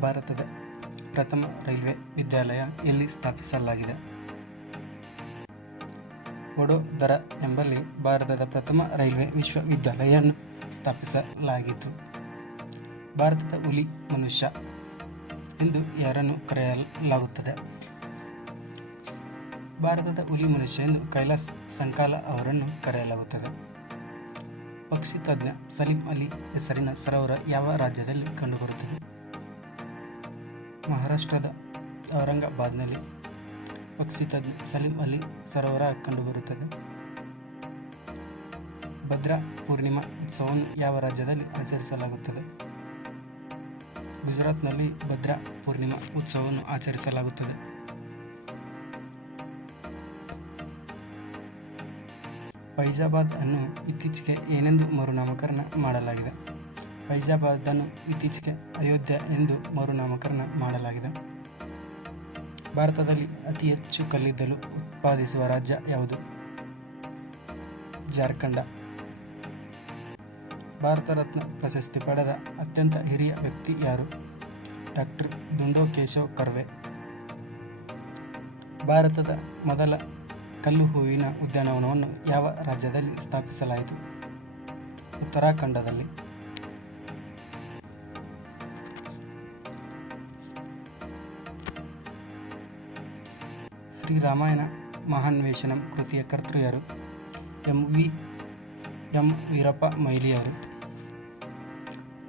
ಭಾರತದ ಪ್ರಥಮ ರೈಲ್ವೆ ವಿದ್ಯಾಲಯ ಇಲ್ಲಿ ಸ್ಥಾಪಿಸಲಾಗಿದೆ. ವಡೋದರ ಎಂಬಲ್ಲಿ ಭಾರತದ ಪ್ರಥಮ ರೈಲ್ವೆ ವಿಶ್ವವಿದ್ಯಾಲಯವನ್ನು ಸ್ಥಾಪಿಸಲಾಗಿತ್ತು. ಭಾರತದ ಹುಲಿ ಮನುಷ್ಯ ಎಂದು ಯಾರನ್ನು ಕರೆಯಲಾಗುತ್ತದೆ? ಭಾರತದ ಹುಲಿ ಮನುಷ್ಯ ಎಂದು ಕೈಲಾಸ್ ಸಂಕಾಲ ಅವರನ್ನು ಕರೆಯಲಾಗುತ್ತದೆ. ಪಕ್ಷಿ ತಜ್ಞ ಸಲೀಂ ಅಲಿ ಹೆಸರಿನ ಸರೋವರ ಯಾವ ರಾಜ್ಯದಲ್ಲಿ ಕಂಡುಬರುತ್ತದೆ? ಮಹಾರಾಷ್ಟ್ರದ ಔರಂಗಾಬಾದ್ನಲ್ಲಿ ಪಕ್ಷಿ ತಜ್ಞ ಸಲೀಂ ಅಲಿ ಸರೋವರ ಕಂಡುಬರುತ್ತದೆ ಭದ್ರಾ ಪೂರ್ಣಿಮಾ ಉತ್ಸವವನ್ನು ಯಾವ ರಾಜ್ಯದಲ್ಲಿ ಆಚರಿಸಲಾಗುತ್ತದೆ? ಗುಜರಾತ್ನಲ್ಲಿ ಭದ್ರಾ ಪೂರ್ಣಿಮಾ ಉತ್ಸವವನ್ನು ಆಚರಿಸಲಾಗುತ್ತದೆ. ಫೈಜಾಬಾದ್ ಅನ್ನು ಇತ್ತೀಚೆಗೆ ಏನೆಂದು ಮರುನಾಮಕರಣ ಮಾಡಲಾಗಿದೆ? ಫೈಜಾಬಾದ್ ಅನ್ನು ಇತ್ತೀಚೆಗೆ ಅಯೋಧ್ಯೆ ಎಂದು ಮರುನಾಮಕರಣ ಮಾಡಲಾಗಿದೆ. ಭಾರತದಲ್ಲಿ ಅತಿ ಹೆಚ್ಚು ಕಲ್ಲಿದ್ದಲು ಉತ್ಪಾದಿಸುವ ರಾಜ್ಯ ಯಾವುದು? ಜಾರ್ಖಂಡ. ಭಾರತ ರತ್ನ ಪ್ರಶಸ್ತಿ ಪಡೆದ ಅತ್ಯಂತ ಹಿರಿಯ ವ್ಯಕ್ತಿ ಯಾರು? ಡಾಕ್ಟರ್ ದುಂಡೋ ಕೇಶವ್ ಕರ್ವೆ. ಭಾರತದ ಮೊದಲ ಕಲ್ಲು ಹೂವಿನ ಉದ್ಯಾನವನವನ್ನು ಯಾವ ರಾಜ್ಯದಲ್ಲಿ ಸ್ಥಾಪಿಸಲಾಯಿತು? ಉತ್ತರಾಖಂಡದಲ್ಲಿ. ಶ್ರೀರಾಮಾಯಣ ಮಹಾನ್ವೇಷಣಂ ಕೃತಿಯ ಕರ್ತೃಯರು ಎಂ ವಿ ಎಂ ವೀರಪ್ಪ ಮೈಲಿಯವರು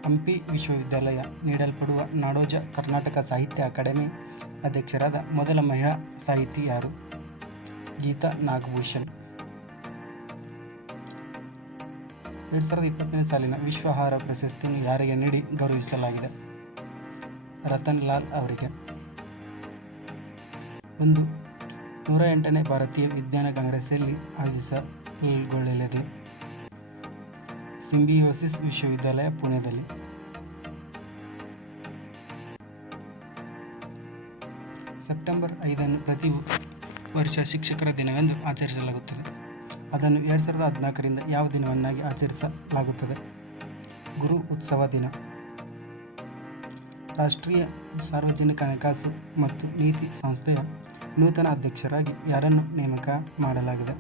ಹಂಪಿ ವಿಶ್ವವಿದ್ಯಾಲಯ ನೀಡಲ್ಪಡುವ ನಾಡೋಜ ಕರ್ನಾಟಕ ಸಾಹಿತ್ಯ ಅಕಾಡೆಮಿ ಅಧ್ಯಕ್ಷರಾದ ಮೊದಲ ಮಹಿಳಾ ಸಾಹಿತಿ ಯಾರು? ಗೀತಾ ನಾಗಭೂಷಣ್. ಎರಡು ಸಾವಿರದ ಇಪ್ಪತ್ತನೇ ಸಾಲಿನ ವಿಶ್ವ ಆಹಾರ ಪ್ರಶಸ್ತಿಯನ್ನು ಯಾರಿಗೆ ನೀಡಿ ಗೌರವಿಸಲಾಗಿದೆ? ರತನ್ ಲಾಲ್ ಅವರಿಗೆ. ಒಂದು ನೂರ ಎಂಟನೇ ಭಾರತೀಯ ವಿಜ್ಞಾನ ಕಾಂಗ್ರೆಸ್ಸಲ್ಲಿ ಆಯೋಜಿಸಲಿದೆ ಸಿಂಬಿಯೋಸಿಸ್ ವಿಶ್ವವಿದ್ಯಾಲಯ ಪುಣೆದಲ್ಲಿ ಸೆಪ್ಟೆಂಬರ್ ಐದನ್ನು ಪ್ರತಿ ವರ್ಷ ಶಿಕ್ಷಕರ ದಿನವೆಂದು ಆಚರಿಸಲಾಗುತ್ತದೆ. ಅದನ್ನು ಎರಡು ಸಾವಿರದ ಹದಿನಾಲ್ಕರಿಂದ ಯಾವ ದಿನವನ್ನಾಗಿ ಆಚರಿಸಲಾಗುತ್ತದೆ? ಗುರು ಉತ್ಸವ ದಿನ. ರಾಷ್ಟ್ರೀಯ ಸಾರ್ವಜನಿಕ ಹಣಕಾಸು ಮತ್ತು ನೀತಿ ಸಂಸ್ಥೆಯ ನೂತನ ಅಧ್ಯಕ್ಷರಾಗಿ ಯಾರನ್ನು ನೇಮಕ ಮಾಡಲಾಗಿದೆ?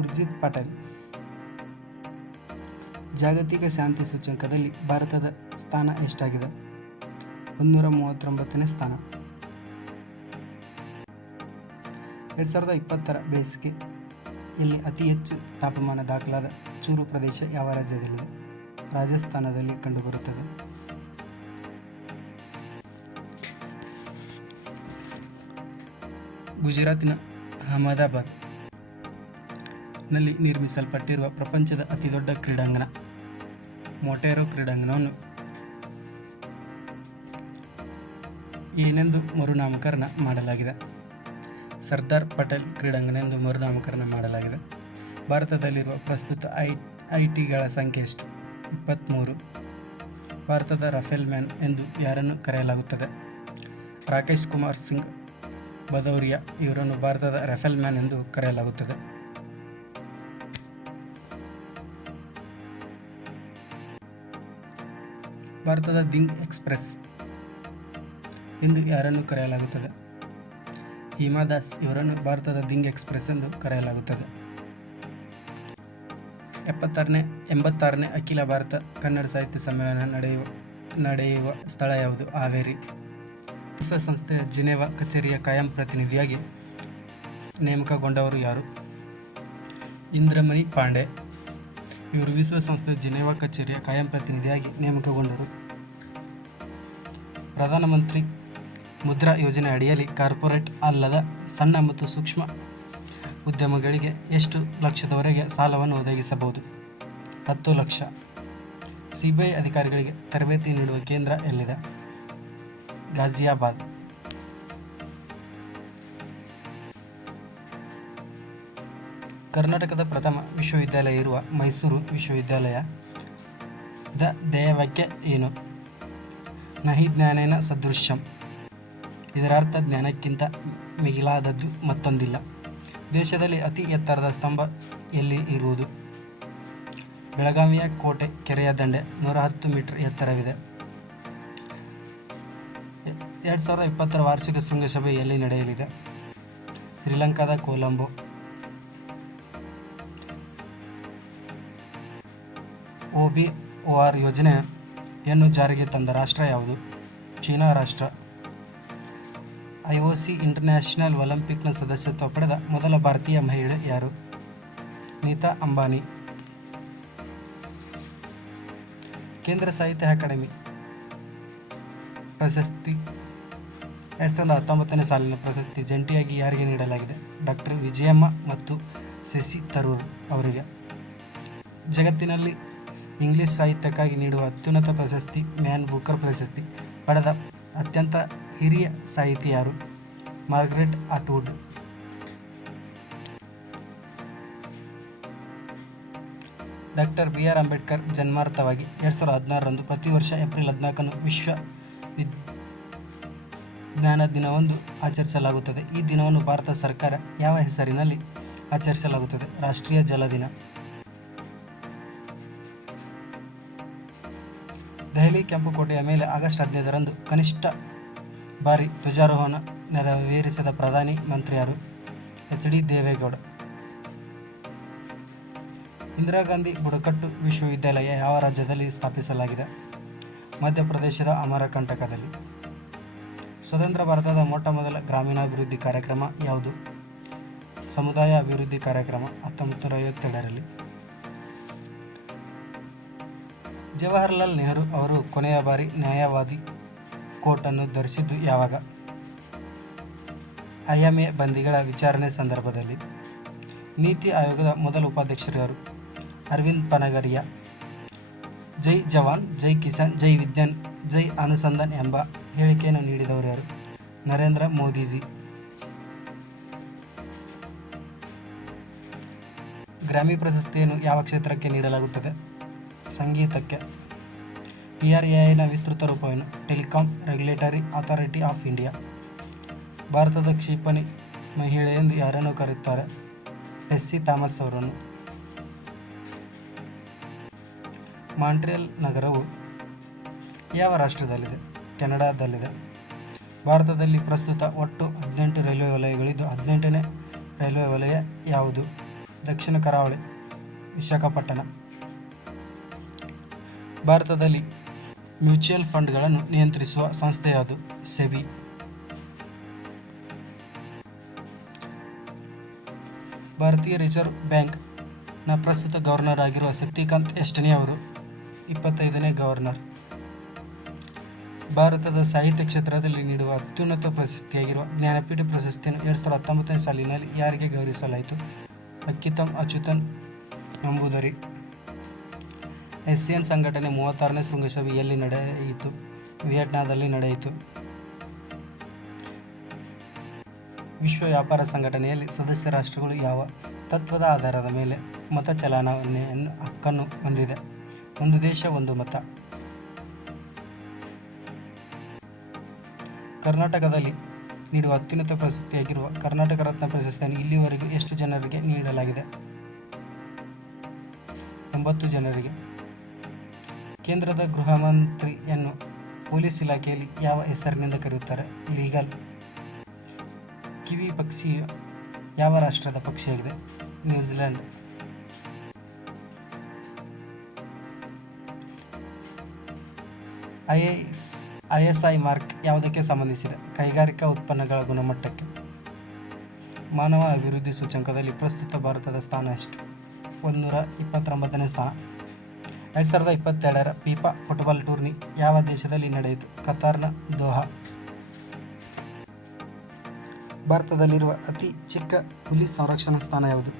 ಉರ್ಜಿತ್ ಪಟೇಲ್. ಜಾಗತಿಕ ಶಾಂತಿ ಸೂಚ್ಯಂಕದಲ್ಲಿ ಭಾರತದ ಸ್ಥಾನ ಎಷ್ಟಾಗಿದೆ? ಒಂದೂರ ಮೂವತ್ತೊಂಬತ್ತನೇ ಸ್ಥಾನ. ಎರಡು ಸಾವಿರದ ಇಪ್ಪತ್ತರ ಬೇಸಿಗೆಯಲ್ಲಿ ಅತಿ ಹೆಚ್ಚು ತಾಪಮಾನ ದಾಖಲಾದ ಚೂರು ಪ್ರದೇಶ ಯಾವ ರಾಜ್ಯದಲ್ಲಿದೆ? ರಾಜಸ್ಥಾನದಲ್ಲಿ ಕಂಡುಬರುತ್ತದೆ. ಗುಜರಾತಿನ ಅಹಮದಾಬಾದ್ನಲ್ಲಿ ನಿರ್ಮಿಸಲ್ಪಟ್ಟಿರುವ ಪ್ರಪಂಚದ ಅತಿದೊಡ್ಡ ಕ್ರೀಡಾಂಗಣ, ಮೊಟೇರೋ ಕ್ರೀಡಾಂಗಣವನ್ನು ಏನೆಂದು ಮರುನಾಮಕರಣ ಮಾಡಲಾಗಿದೆ. ಸರ್ದಾರ್ ಪಟೇಲ್ ಕ್ರೀಡಾಂಗಣ ಎಂದು ಮರುನಾಮಕರಣ ಮಾಡಲಾಗಿದೆ. ಭಾರತದಲ್ಲಿರುವ ಪ್ರಸ್ತುತ ಐ ಐ ಟಿಗಳ ಸಂಖ್ಯೆ ಎಷ್ಟು? ಇಪ್ಪತ್ತ್ಮೂರು ಭಾರತದ ರಫೇಲ್ ಮ್ಯಾನ್ ಎಂದು ಯಾರನ್ನು ಕರೆಯಲಾಗುತ್ತದೆ? ರಾಕೇಶ್ ಕುಮಾರ್ ಸಿಂಗ್ ಭದೌರಿಯಾ ಇವರನ್ನು ಭಾರತದ ರೆಫೆಲ್ ಮ್ಯಾನ್ ಎಂದು ಕರೆಯಲಾಗುತ್ತದೆ. ಭಾರತದ ದಿಂಗ್ ಎಕ್ಸ್ಪ್ರೆಸ್ ಎಂದು ಯಾರನ್ನು ಕರೆಯಲಾಗುತ್ತದೆ? ಹಿಮಾ ದಾಸ್ ಇವರನ್ನು ಭಾರತದ ದಿಂಗ್ ಎಕ್ಸ್ಪ್ರೆಸ್ ಎಂದು ಕರೆಯಲಾಗುತ್ತದೆ. ಎಪ್ಪತ್ತಾರನೇ, ಎಂಬತ್ತಾರನೇ ಅಖಿಲ ಭಾರತ ಕನ್ನಡ ಸಾಹಿತ್ಯ ಸಮ್ಮೇಳನ ನಡೆಯುವ ನಡೆಯುವ ಸ್ಥಳ ಯಾವುದು? ಹಾವೇರಿ. ವಿಶ್ವಸಂಸ್ಥೆಯ ಜಿನೆವಾ ಕಚೇರಿಯ ಕಾಯಂ ಪ್ರತಿನಿಧಿಯಾಗಿ ನೇಮಕಗೊಂಡವರು ಯಾರು? ಇಂದ್ರಮಣಿ ಪಾಂಡೆ. ಇವರು ವಿಶ್ವಸಂಸ್ಥೆಯ ಜಿನೆವಾ ಕಚೇರಿಯ ಕಾಯಂ ಪ್ರತಿನಿಧಿಯಾಗಿ ನೇಮಕಗೊಂಡರು. ಪ್ರಧಾನಮಂತ್ರಿ ಮುದ್ರಾ ಯೋಜನೆ ಅಡಿಯಲ್ಲಿ ಕಾರ್ಪೊರೇಟ್ ಅಲ್ಲದ ಸಣ್ಣ ಮತ್ತು ಸೂಕ್ಷ್ಮ ಉದ್ಯಮಗಳಿಗೆ ಎಷ್ಟು ಲಕ್ಷದವರೆಗೆ ಸಾಲವನ್ನು ಒದಗಿಸಬಹುದು? ಹತ್ತು ಲಕ್ಷ. ಸಿಬಿಐ ಅಧಿಕಾರಿಗಳಿಗೆ ತರಬೇತಿ ನೀಡುವ ಕೇಂದ್ರ ಎಲ್ಲಿದೆ? ಗಾಜಿಯಾಬಾದ್. ಕರ್ನಾಟಕದ ಪ್ರಥಮ ವಿಶ್ವವಿದ್ಯಾಲಯ ಇರುವ ಮೈಸೂರು ವಿಶ್ವವಿದ್ಯಾಲಯದ ಧ್ಯೇಯವಾಕ್ಯ ಏನು? ನಹಿ ಜ್ಞಾನೇನ ಸದೃಶ್ಯಂ. ಇದರರ್ಥ ಜ್ಞಾನಕ್ಕಿಂತ ಮಿಗಿಲಾದದ್ದು ಮತ್ತೊಂದಿಲ್ಲ. ದೇಶದಲ್ಲಿ ಅತಿ ಎತ್ತರದ ಸ್ತಂಭ ಎಲ್ಲಿ ಇರುವುದು? ಬೆಳಗಾವಿಯ ಕೋಟೆ ಕೆರೆಯ ದಂಡೆ ನೂರ ಹತ್ತು ಮೀಟರ್ ಎತ್ತರವಿದೆ. ಎರಡು ಸಾವಿರದ ಇಪ್ಪತ್ತರ ವಾರ್ಷಿಕ ಶೃಂಗಸಭೆ ಎಲ್ಲಿ ನಡೆಯಲಿದೆ? ಶ್ರೀಲಂಕಾದ Colombo. O B O R ಯೋಜನೆಯನ್ನು ಜಾರಿಗೆ ತಂದ ರಾಷ್ಟ್ರ ಯಾವುದು? ಚೀನಾ ರಾಷ್ಟ್ರ. ಐ ಒ ಸಿ ಇಂಟರ್ನ್ಯಾಷನಲ್ ಒಲಿಂಪಿಕ್ನ ಸದಸ್ಯತ್ವ ಪಡೆದ ಮೊದಲ ಭಾರತೀಯ ಮಹಿಳೆ ಯಾರು? ನೀತಾ ಅಂಬಾನಿ. ಕೇಂದ್ರ ಸಾಹಿತ್ಯ ಅಕಾಡೆಮಿ. ಪ್ರಶಸ್ತಿ ಎರಡು ಸಾವಿರದ ಹತ್ತೊಂಬತ್ತನೇ ಸಾಲಿನ ಪ್ರಶಸ್ತಿ ಜಂಟಿಯಾಗಿ ಯಾರಿಗೆ ನೀಡಲಾಗಿದೆ? ಡಾಕ್ಟರ್ ವಿಜಯಮ್ಮ ಮತ್ತು ಶಶಿ ತರೂರ್ ಅವರಿಗೆ. ಜಗತ್ತಿನಲ್ಲಿ ಇಂಗ್ಲಿಷ್ ಸಾಹಿತ್ಯಕ್ಕಾಗಿ ನೀಡುವ ಅತ್ಯುನ್ನತ ಪ್ರಶಸ್ತಿ ಮ್ಯಾನ್ ಬುಕರ್ ಪ್ರಶಸ್ತಿ ಪಡೆದ ಅತ್ಯಂತ ಹಿರಿಯ ಸಾಹಿತಿ ಯಾರು? Margaret Atwood. Doctor B R Ambedkar ಜನ್ಮಾರ್ಥವಾಗಿ ಎರಡು ಸಾವಿರದ ಹದಿನಾರರಂದು ಪ್ರತಿ ವರ್ಷ ಏಪ್ರಿಲ್ ಹದಿನಾಲ್ಕನ್ನು ವಿಶ್ವ ವಿಜ್ಞಾನ ದಿನವೊಂದು ಆಚರಿಸಲಾಗುತ್ತದೆ. ಈ ದಿನವನ್ನು ಭಾರತ ಸರ್ಕಾರ ಯಾವ ಹೆಸರಿನಲ್ಲಿ ಆಚರಿಸಲಾಗುತ್ತದೆ? ರಾಷ್ಟ್ರೀಯ ಜಲ ದಿನ. ದೆಹಲಿ ಕೆಂಪುಕೋಟೆಯ ಮೇಲೆ ಆಗಸ್ಟ್ ಹದಿನೈದರಂದು ಕನಿಷ್ಠ ಬಾರಿ ಧ್ವಜಾರೋಹಣ ನೆರವೇರಿಸಿದ ಪ್ರಧಾನಿ ಮಂತ್ರಿಯಾರು ಎಚ್ ಡಿ ದೇವೇಗೌಡ. ಇಂದಿರಾ ಗಾಂಧಿ ಬುಡಕಟ್ಟು ವಿಶ್ವವಿದ್ಯಾಲಯ ಯಾವ ರಾಜ್ಯದಲ್ಲಿ ಸ್ಥಾಪಿಸಲಾಗಿದೆ? ಮಧ್ಯಪ್ರದೇಶದ ಅಮರಕಂಟಕದಲ್ಲಿ. ಸ್ವತಂತ್ರ ಭಾರತದ ಮೊಟ್ಟ ಮೊದಲ ಗ್ರಾಮೀಣಾಭಿವೃದ್ಧಿ ಕಾರ್ಯಕ್ರಮ ಯಾವುದು? ಸಮುದಾಯ ಅಭಿವೃದ್ಧಿ ಕಾರ್ಯಕ್ರಮ ಹತ್ತೊಂಬತ್ತು ನೂರ ಐವತ್ತೆರಡರಲ್ಲಿ ಜವಾಹರ್ಲಾಲ್ ನೆಹರು ಅವರು ಕೊನೆಯ ಬಾರಿ ನ್ಯಾಯವಾದಿ ಕೋರ್ಟನ್ನು ಧರಿಸಿದ್ದು ಯಾವಾಗ? ಐಎಂಎ ಬಂದಿಗಳ ವಿಚಾರಣೆ ಸಂದರ್ಭದಲ್ಲಿ. ನೀತಿ ಆಯೋಗದ ಮೊದಲ ಉಪಾಧ್ಯಕ್ಷರು ಅರವಿಂದ್ ಪನಗರಿಯಾ. ಜೈ ಜವಾನ್, ಜೈ ಕಿಸಾನ್, ಜೈ ವಿಜ್ಞಾನ್. ಜೈ ಅನುಸಂಧಾನ್ ಎಂಬ ಹೇಳಿಕೆಯನ್ನು ನೀಡಿದವರು ಯಾರು? ನರೇಂದ್ರ ಮೋದಿಜಿ. ಗ್ರಾಮಿ ಪ್ರಶಸ್ತಿಯನ್ನು ಯಾವ ಕ್ಷೇತ್ರಕ್ಕೆ ನೀಡಲಾಗುತ್ತದೆ? ಸಂಗೀತಕ್ಕೆ. ಪಿ ಆರ್ ಎಐನ ವಿಸ್ತೃತ ರೂಪವನ್ನು telecom, regulatory authority of India. ಭಾರತದ ಕ್ಷಿಪಣಿ ಮಹಿಳೆ ಎಂದು ಯಾರನ್ನು ಕರೆಯುತ್ತಾರೆ? ಟೆಸ್ಸಿ ಥಾಮಸ್ ಅವರನ್ನು. ಮಾಂಟ್ರಿಯಲ್ ನಗರವು ಯಾವ ರಾಷ್ಟ್ರದಲ್ಲಿದೆ? ಕೆನಡಾದಲ್ಲಿದೆ. ಭಾರತದಲ್ಲಿ ಪ್ರಸ್ತುತ ಒಟ್ಟು ಹದಿನೆಂಟು ರೈಲ್ವೆ ವಲಯಗಳಿದ್ದು, ಹದಿನೆಂಟನೇ ರೈಲ್ವೆ ವಲಯ ಯಾವುದು? ದಕ್ಷಿಣ ಕರಾವಳಿ, ವಿಶಾಖಪಟ್ಟಣ. ಭಾರತದಲ್ಲಿ ಮ್ಯೂಚುವಲ್ ಫಂಡ್ಗಳನ್ನು ನಿಯಂತ್ರಿಸುವ ಸಂಸ್ಥೆ ಯಾವುದು ಸೆಬಿ. ಭಾರತೀಯ ರಿಸರ್ವ್ ಬ್ಯಾಂಕ್ನ ಪ್ರಸ್ತುತ ಗವರ್ನರ್ ಆಗಿರುವ ಶಕ್ತಿಕಾಂತ್ ಎಷ್ಟನೇ ಅವರು, ಇಪ್ಪತ್ತೈದನೇ ಗವರ್ನರ್. ಭಾರತದ ಸಾಹಿತ್ಯ ಕ್ಷೇತ್ರದಲ್ಲಿ ನೀಡುವ ಅತ್ಯುನ್ನತ ಪ್ರಶಸ್ತಿಯಾಗಿರುವ ಜ್ಞಾನಪೀಠ ಪ್ರಶಸ್ತಿಯನ್ನು ಎರಡು ಸಾವಿರದ ಹತ್ತೊಂಬತ್ತನೇ ಸಾಲಿನಲ್ಲಿ ಯಾರಿಗೆ ಗೌರವಿಸಲಾಯಿತು? ಅಕ್ಕಿತಂ ಅಚ್ಯುತನ್ ನಂಬೂದರಿ ಎನ್ ಸಂಘಟನೆ ಮೂವತ್ತಾರನೇ ಶೃಂಗಸಭೆಯಲ್ಲಿ ನಡೆಯಿತು ವಿಯೆಟ್ನಾದಲ್ಲಿ ನಡೆಯಿತು. ವಿಶ್ವ ವ್ಯಾಪಾರ ಸಂಘಟನೆಯಲ್ಲಿ ಸದಸ್ಯ ರಾಷ್ಟ್ರಗಳು ಯಾವ ತತ್ವದ ಆಧಾರದ ಮೇಲೆ ಮತ ಚಲಾವಣೆಯನ್ನು ಹಕ್ಕನ್ನು ಹೊಂದಿದೆ? ಒಂದು ದೇಶ, ಒಂದು ಮತ. ಕರ್ನಾಟಕದಲ್ಲಿ ನೀಡುವ ಅತ್ಯುನ್ನತ ಪ್ರಶಸ್ತಿಯಾಗಿರುವ ಕರ್ನಾಟಕ ರತ್ನ ಪ್ರಶಸ್ತಿಯನ್ನು ಇಲ್ಲಿವರೆಗೂ ಎಷ್ಟು ಜನರಿಗೆ ನೀಡಲಾಗಿದೆ? ಎಂಬತ್ತು ಜನರಿಗೆ. ಕೇಂದ್ರದ ಗೃಹ ಮಂತ್ರಿಯನ್ನು ಪೊಲೀಸ್ ಇಲಾಖೆಯಲ್ಲಿ ಯಾವ ಹೆಸರಿನಿಂದ ಕರೆಯುತ್ತಾರೆ? ಲೀಗಲ್. ಕಿವಿ ಪಕ್ಷಿ ಯಾವ ರಾಷ್ಟ್ರದ ಪಕ್ಷಿಯಾಗಿದೆ? New Zealand. I I S I mark ಯಾವುದಕ್ಕೆ ಸಂಬಂಧಿಸಿದೆ? ಕೈಗಾರಿಕಾ ಉತ್ಪನ್ನಗಳ ಗುಣಮಟ್ಟಕ್ಕೆ. ಮಾನವ ಅಭಿವೃದ್ಧಿ ಸೂಚ್ಯಂಕದಲ್ಲಿ ಪ್ರಸ್ತುತ ಭಾರತದ ಸ್ಥಾನ ಎಷ್ಟು? ಒಂದೂರ ಇಪ್ಪತ್ತೊಂಬತ್ತನೇ ಸ್ಥಾನ. ಎರಡು ಸಾವಿರದ ಇಪ್ಪತ್ತೆರಡರ ಪೀಪಾ ಫುಟ್ಬಾಲ್ ಟೂರ್ನಿ ಯಾವ ದೇಶದಲ್ಲಿ ನಡೆಯಿತು? ಕತಾರ್ನ ದೋಹಾ. ಭಾರತದಲ್ಲಿರುವ ಅತಿ ಚಿಕ್ಕ ಹುಲಿ ಸಂರಕ್ಷಣಾ ಸ್ಥಾನ ಯಾವುದು?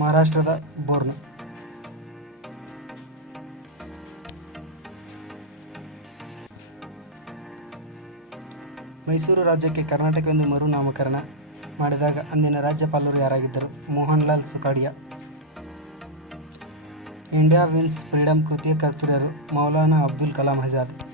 ಮಹಾರಾಷ್ಟ್ರದ ಬೋರ್ನ್. ಮೈಸೂರು ರಾಜ್ಯಕ್ಕೆ ಕರ್ನಾಟಕವೆಂದು ಮರುನಾಮಕರಣ ಮಾಡಿದಾಗ ಅಂದಿನ ರಾಜ್ಯಪಾಲರು ಯಾರಾಗಿದ್ದರು? Mohan Lal Sukhadia. India wins freedom ಕೃತಿಯ ಕರ್ತೃರ್ಯರು ಮೌಲಾನಾ ಅಬ್ದುಲ್ ಕಲಾಂ ಆಜಾದ್.